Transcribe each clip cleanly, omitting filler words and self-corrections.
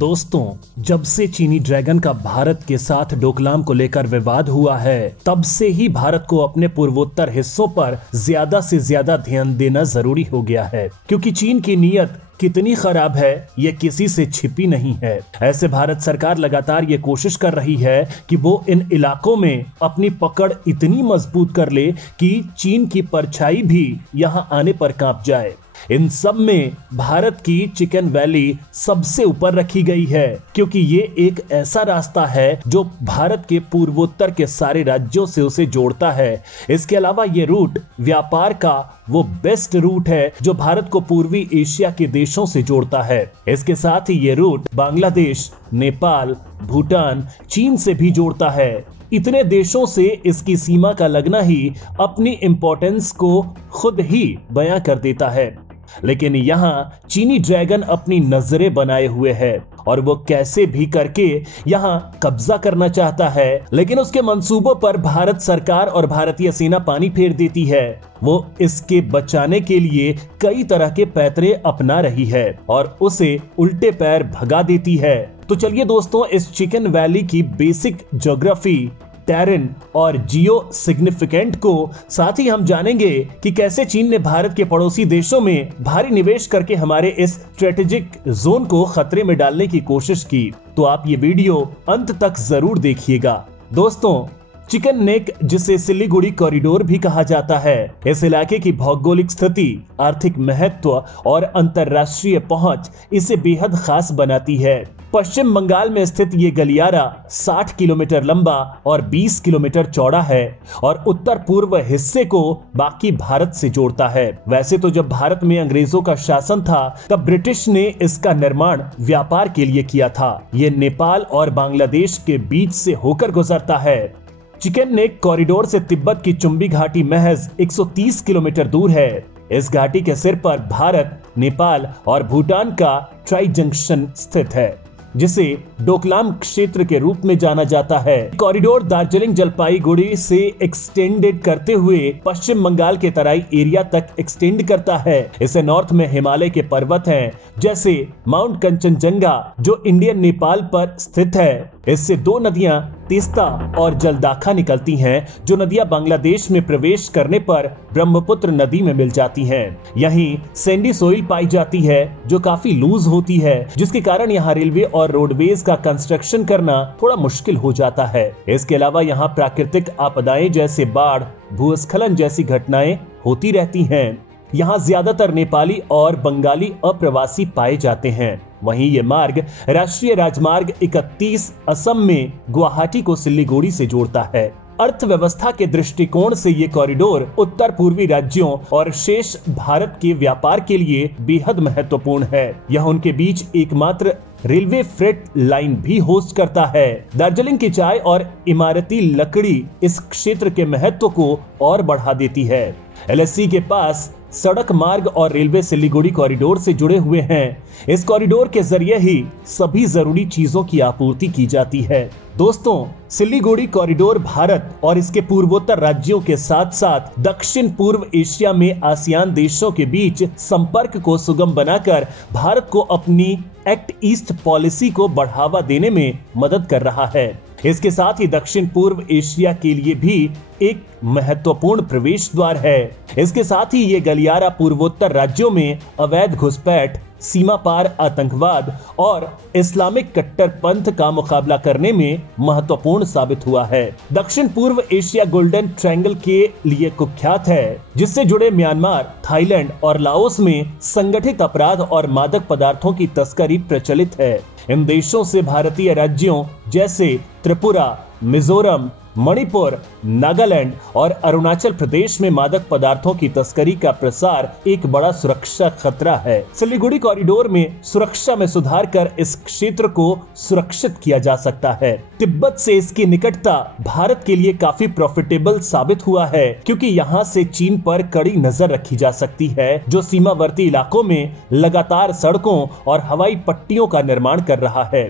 दोस्तों, जब से चीनी ड्रैगन का भारत के साथ डोकलाम को लेकर विवाद हुआ है, तब से ही भारत को अपने पूर्वोत्तर हिस्सों पर ज्यादा से ज्यादा ध्यान देना जरूरी हो गया है, क्योंकि चीन की नीयत कितनी खराब है ये किसी से छिपी नहीं है। ऐसे भारत सरकार लगातार ये कोशिश कर रही है कि वो इन इलाकों में अपनी पकड़ इतनी मजबूत कर ले कि चीन की परछाई भी यहां आने पर कांप जाए। इन सब में भारत की चिकन वैली सबसे ऊपर रखी गई है, क्योंकि ये एक ऐसा रास्ता है जो भारत के पूर्वोत्तर के सारे राज्यों से उसे जोड़ता है। इसके अलावा ये रूट व्यापार का वो बेस्ट रूट है जो भारत को पूर्वी एशिया के देशों से जोड़ता है। इसके साथ ही ये रूट बांग्लादेश, नेपाल, भूटान, चीन से भी जोड़ता है। इतने देशों से इसकी सीमा का लगना ही अपनी इंपॉर्टेंस को खुद ही बयां कर देता है। लेकिन यहाँ चीनी ड्रैगन अपनी नजरें बनाए हुए है और वो कैसे भी करके यहाँ कब्जा करना चाहता है, लेकिन उसके मंसूबों पर भारत सरकार और भारतीय सेना पानी फेर देती है। वो इसके बचाने के लिए कई तरह के पैतरे अपना रही है और उसे उल्टे पैर भगा देती है। तो चलिए दोस्तों, इस चिकन वैली की बेसिक ज्योग्राफी, टेरेन और जियो सिग्निफिकेंट को साथ ही हम जानेंगे कि कैसे चीन ने भारत के पड़ोसी देशों में भारी निवेश करके हमारे इस स्ट्रेटेजिक जोन को खतरे में डालने की कोशिश की। तो आप ये वीडियो अंत तक जरूर देखिएगा। दोस्तों, चिकन नेक, जिसे सिलीगुड़ी कॉरिडोर भी कहा जाता है, इस इलाके की भौगोलिक स्थिति, आर्थिक महत्व और अंतरराष्ट्रीय पहुंच इसे बेहद खास बनाती है। पश्चिम बंगाल में स्थित ये गलियारा 60 किलोमीटर लंबा और 20 किलोमीटर चौड़ा है और उत्तर पूर्व हिस्से को बाकी भारत से जोड़ता है। वैसे तो जब भारत में अंग्रेजों का शासन था, तब ब्रिटिश ने इसका निर्माण व्यापार के लिए किया था। ये नेपाल और बांग्लादेश के बीच से होकर गुजरता है। चिकन नेक कॉरिडोर से तिब्बत की चुंबी घाटी महज 130 किलोमीटर दूर है। इस घाटी के सिर पर भारत, नेपाल और भूटान का ट्राई जंक्शन स्थित है, जिसे डोकलाम क्षेत्र के रूप में जाना जाता है। कॉरिडोर दार्जिलिंग जलपाईगुड़ी से एक्सटेंडेड करते हुए पश्चिम बंगाल के तराई एरिया तक एक्सटेंड करता है। इसे नॉर्थ में हिमालय के पर्वत हैं, जैसे माउंट कंचनजंगा, जो इंडियन नेपाल पर स्थित है। इससे दो नदियां तीस्ता और जलदाखा निकलती हैं, जो नदियां बांग्लादेश में प्रवेश करने पर ब्रह्मपुत्र नदी में मिल जाती हैं। यहीं सैंडी सोइल पाई जाती है, जो काफी लूज होती है, जिसके कारण यहाँ रेलवे और रोडवेज का कंस्ट्रक्शन करना थोड़ा मुश्किल हो जाता है। इसके अलावा यहाँ प्राकृतिक आपदाएं जैसे बाढ़, भूस्खलन जैसी घटनाएं होती रहती हैं। यहाँ ज्यादातर नेपाली और बंगाली अप्रवासी पाए जाते हैं। वहीं ये मार्ग राष्ट्रीय राजमार्ग 31 असम में गुवाहाटी को सिलीगुड़ी से जोड़ता है। अर्थव्यवस्था के दृष्टिकोण से ये कॉरिडोर उत्तर पूर्वी राज्यों और शेष भारत के व्यापार के लिए बेहद महत्वपूर्ण है। यह उनके बीच एकमात्र रेलवे फ्रेट लाइन भी होस्ट करता है। दार्जिलिंग की चाय और इमारती लकड़ी इस क्षेत्र के महत्व को और बढ़ा देती है। एलएसी के पास सड़क मार्ग और रेलवे सिलीगुड़ी कॉरिडोर से जुड़े हुए हैं। इस कॉरिडोर के जरिए ही सभी जरूरी चीजों की आपूर्ति की जाती है। दोस्तों, सिलीगुड़ी कॉरिडोर भारत और इसके पूर्वोत्तर राज्यों के साथ साथ दक्षिण पूर्व एशिया में आसियान देशों के बीच संपर्क को सुगम बनाकर भारत को अपनी एक्ट ईस्ट पॉलिसी को बढ़ावा देने में मदद कर रहा है। इसके साथ ही दक्षिण पूर्व एशिया के लिए भी एक महत्वपूर्ण प्रवेश द्वार है। इसके साथ ही ये गलियारा पूर्वोत्तर राज्यों में अवैध घुसपैठ, सीमा पार आतंकवाद और इस्लामिक कट्टरपंथ का मुकाबला करने में महत्वपूर्ण साबित हुआ है। दक्षिण पूर्व एशिया गोल्डन ट्रायंगल के लिए कुख्यात है, जिससे जुड़े म्यांमार, थाईलैंड और लाओस में संगठित अपराध और मादक पदार्थों की तस्करी प्रचलित है। इन देशों से भारतीय राज्यों जैसे त्रिपुरा, मिजोरम, मणिपुर, नागालैंड और अरुणाचल प्रदेश में मादक पदार्थों की तस्करी का प्रसार एक बड़ा सुरक्षा खतरा है। सिलीगुड़ी कॉरिडोर में सुरक्षा में सुधार कर इस क्षेत्र को सुरक्षित किया जा सकता है। तिब्बत से इसकी निकटता भारत के लिए काफी प्रॉफिटेबल साबित हुआ है, क्योंकि यहाँ से चीन पर कड़ी नजर रखी जा सकती है, जो सीमावर्ती इलाकों में लगातार सड़कों और हवाई पट्टियों का निर्माण कर रहा है।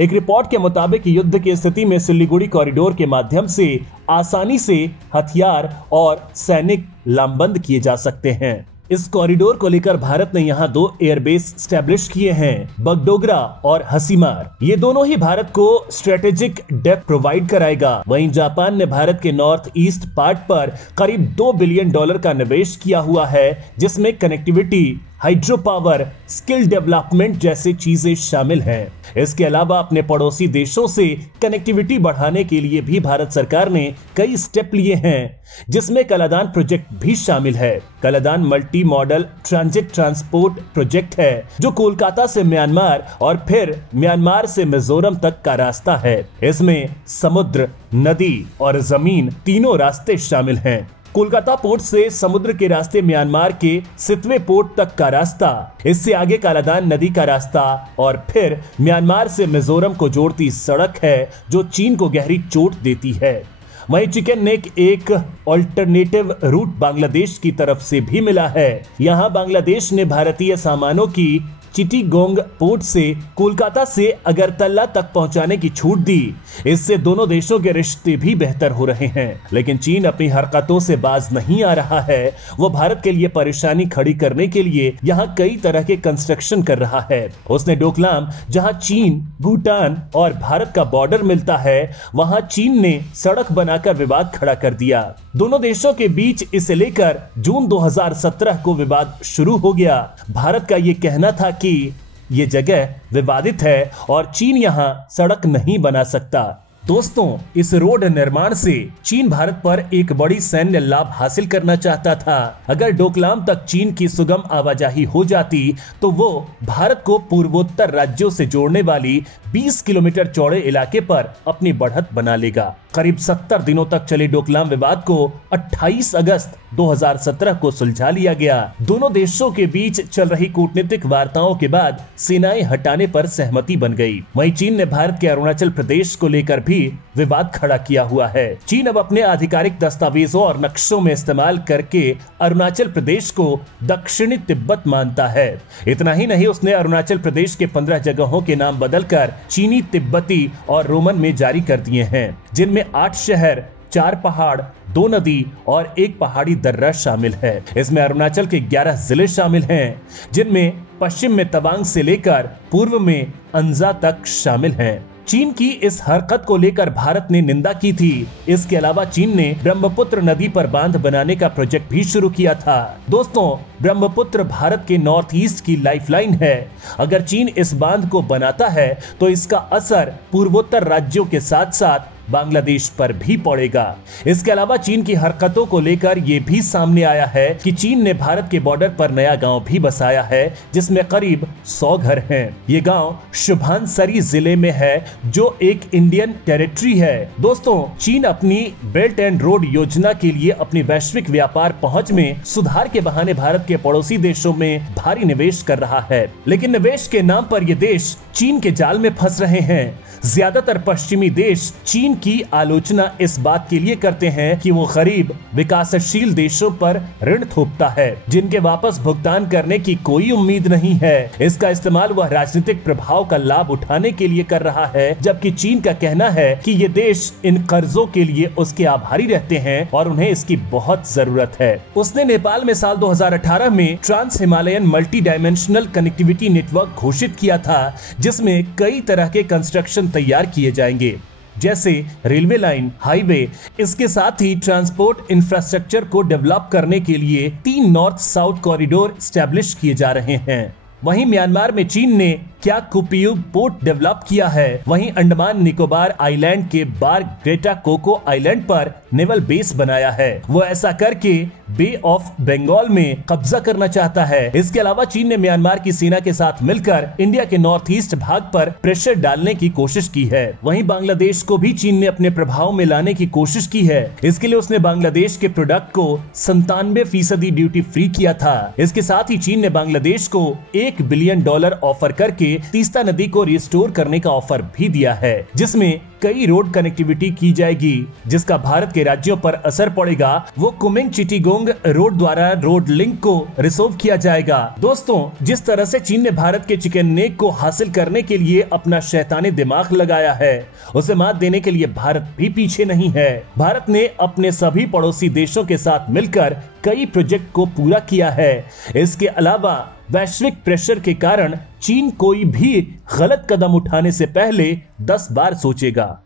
एक रिपोर्ट के मुताबिक युद्ध की स्थिति में सिलीगुड़ी कॉरिडोर के माध्यम से आसानी से हथियार और सैनिक लामबंद किए जा सकते हैं। इस कॉरिडोर को लेकर भारत ने यहाँ 2 एयरबेस स्टैब्लिश किए हैं, बगडोगरा और हसीमार। ये दोनों ही भारत को स्ट्रेटेजिक डेप्थ प्रोवाइड कराएगा। वहीं जापान ने भारत के नॉर्थ ईस्ट पार्ट पर करीब $2 बिलियन का निवेश किया हुआ है, जिसमें connectivity, hydro power, skill development जैसी चीजें शामिल हैं। इसके अलावा अपने पड़ोसी देशों से कनेक्टिविटी बढ़ाने के लिए भी भारत सरकार ने कई स्टेप लिए हैं, जिसमें कलादान प्रोजेक्ट भी शामिल है। Kaladan multi modal transit transport project है, जो कोलकाता से म्यांमार और फिर म्यांमार से मिजोरम तक का रास्ता है। इसमें समुद्र, नदी और जमीन तीनों रास्ते शामिल हैं। कोलकाता पोर्ट से समुद्र के रास्ते म्यांमार के सितवे पोर्ट तक का रास्ता, इससे आगे कालादान नदी का रास्ता और फिर म्यांमार से मिजोरम को जोड़ती सड़क है, जो चीन को गहरी चोट देती है। वहीं चिकन नेक एक ऑल्टरनेटिव रूट बांग्लादेश की तरफ से भी मिला है। यहां बांग्लादेश ने भारतीय सामानों की चिटीगोंग पोर्ट से कोलकाता से अगरतला तक पहुंचाने की छूट दी। इससे दोनों देशों के रिश्ते भी बेहतर हो रहे हैं। लेकिन चीन अपनी हरकतों से बाज नहीं आ रहा है। वो भारत के लिए परेशानी खड़ी करने के लिए यहाँ कई तरह के कंस्ट्रक्शन कर रहा है। उसने डोकलाम, जहाँ चीन, भूटान और भारत का बॉर्डर मिलता है, वहां चीन ने सड़क बनाकर विवाद खड़ा कर दिया। दोनों देशों के बीच इसे लेकर जून 2017 को विवाद शुरू हो गया। भारत का ये कहना था कि ये जगह विवादित है और चीन यहां सड़क नहीं बना सकता। दोस्तों, इस रोड निर्माण से चीन भारत पर एक बड़ी सैन्य लाभ हासिल करना चाहता था। अगर डोकलाम तक चीन की सुगम आवाजाही हो जाती तो वो भारत को पूर्वोत्तर राज्यों से जोड़ने वाली 20 किलोमीटर चौड़े इलाके पर अपनी बढ़त बना लेगा। करीब 70 दिनों तक चले डोकलाम विवाद को 28 अगस्त 2017 को सुलझा लिया गया। दोनों देशों के बीच चल रही कूटनीतिक वार्ताओं के बाद सेनाएं हटाने पर सहमति बन गई। वहीं चीन ने भारत के अरुणाचल प्रदेश को लेकर भी विवाद खड़ा किया हुआ है। चीन अब अपने आधिकारिक दस्तावेजों और नक्शों में इस्तेमाल करके अरुणाचल प्रदेश को दक्षिणी तिब्बत मानता है। इतना ही नहीं, उसने अरुणाचल प्रदेश के 15 जगहों के नाम बदलकर चीनी, तिब्बती और रोमन में जारी कर दिए हैं, जिनमें 8 शहर, 4 पहाड़, 2 नदी और 1 पहाड़ी दर्रा शामिल है। इसमें अरुणाचल के 11 जिले शामिल हैं, जिनमें पश्चिम में तवांग से लेकर पूर्व में अंजा तक शामिल हैं। चीन की इस हरकत को लेकर भारत ने निंदा की थी। इसके अलावा चीन ने ब्रह्मपुत्र नदी पर बांध बनाने का प्रोजेक्ट भी शुरू किया था। दोस्तों, ब्रह्मपुत्र भारत के नॉर्थ ईस्ट की लाइफलाइन है। अगर चीन इस बांध को बनाता है तो इसका असर पूर्वोत्तर राज्यों के साथ साथ बांग्लादेश पर भी पड़ेगा। इसके अलावा चीन की हरकतों को लेकर यह भी सामने आया है कि चीन ने भारत के बॉर्डर पर नया गांव भी बसाया है, जिसमें करीब 100 घर हैं। ये गांव शुभानसरी जिले में है, जो एक इंडियन टेरिटरी है। दोस्तों, चीन अपनी बेल्ट एंड रोड योजना के लिए अपनी वैश्विक व्यापार पहुंच में सुधार के बहाने भारत के पड़ोसी देशों में भारी निवेश कर रहा है। लेकिन निवेश के नाम पर ये देश चीन के जाल में फंस रहे हैं। ज्यादातर पश्चिमी देश चीन की आलोचना इस बात के लिए करते हैं कि वो गरीब विकासशील देशों पर ऋण थोपता है, जिनके वापस भुगतान करने की कोई उम्मीद नहीं है। इसका इस्तेमाल वह राजनीतिक प्रभाव का लाभ उठाने के लिए कर रहा है, जबकि चीन का कहना है कि ये देश इन कर्जों के लिए उसके आभारी रहते हैं और उन्हें इसकी बहुत जरूरत है। उसने नेपाल में साल 2018 में trans Himalayan multi dimensional connectivity network घोषित किया था, जिसमें कई तरह के कंस्ट्रक्शन तैयार किए जाएंगे, जैसे रेलवे लाइन, हाईवे। इसके साथ ही ट्रांसपोर्ट इंफ्रास्ट्रक्चर को डेवलप करने के लिए 3 नॉर्थ साउथ कॉरिडोर स्टैब्लिश किए जा रहे हैं। वहीं म्यांमार में चीन ने क्या कुपियुग पोर्ट डेवलप किया है। वहीं अंडमान निकोबार आइलैंड के बार ग्रेटा कोको आइलैंड पर नेवल बेस बनाया है। वो ऐसा करके बे ऑफ बंगाल में कब्जा करना चाहता है। इसके अलावा चीन ने म्यांमार की सेना के साथ मिलकर इंडिया के नॉर्थ ईस्ट भाग पर प्रेशर डालने की कोशिश की है। वहीं बांग्लादेश को भी चीन ने अपने प्रभाव में लाने की कोशिश की है। इसके लिए उसने बांग्लादेश के प्रोडक्ट को 97% ड्यूटी फ्री किया था। इसके साथ ही चीन ने बांग्लादेश को $1 बिलियन ऑफर करके तीस्ता नदी को रिस्टोर करने का ऑफर भी दिया है, जिसमें कई रोड कनेक्टिविटी की जाएगी, जिसका भारत के राज्यों पर असर पड़ेगा। वो कुमिंग चिटीगोंग रोड द्वारा रोड लिंक को रिसोव किया जाएगा। दोस्तों, जिस तरह से चीन ने भारत के चिकन नेक को हासिल करने के लिए अपना शैतानी दिमाग लगाया है, उसे मात देने के लिए भारत भी पीछे नहीं है। भारत ने अपने सभी पड़ोसी देशों के साथ मिलकर कई प्रोजेक्ट को पूरा किया है। इसके अलावा वैश्विक प्रेशर के कारण चीन कोई भी गलत कदम उठाने से पहले 10 बार सोचेगा।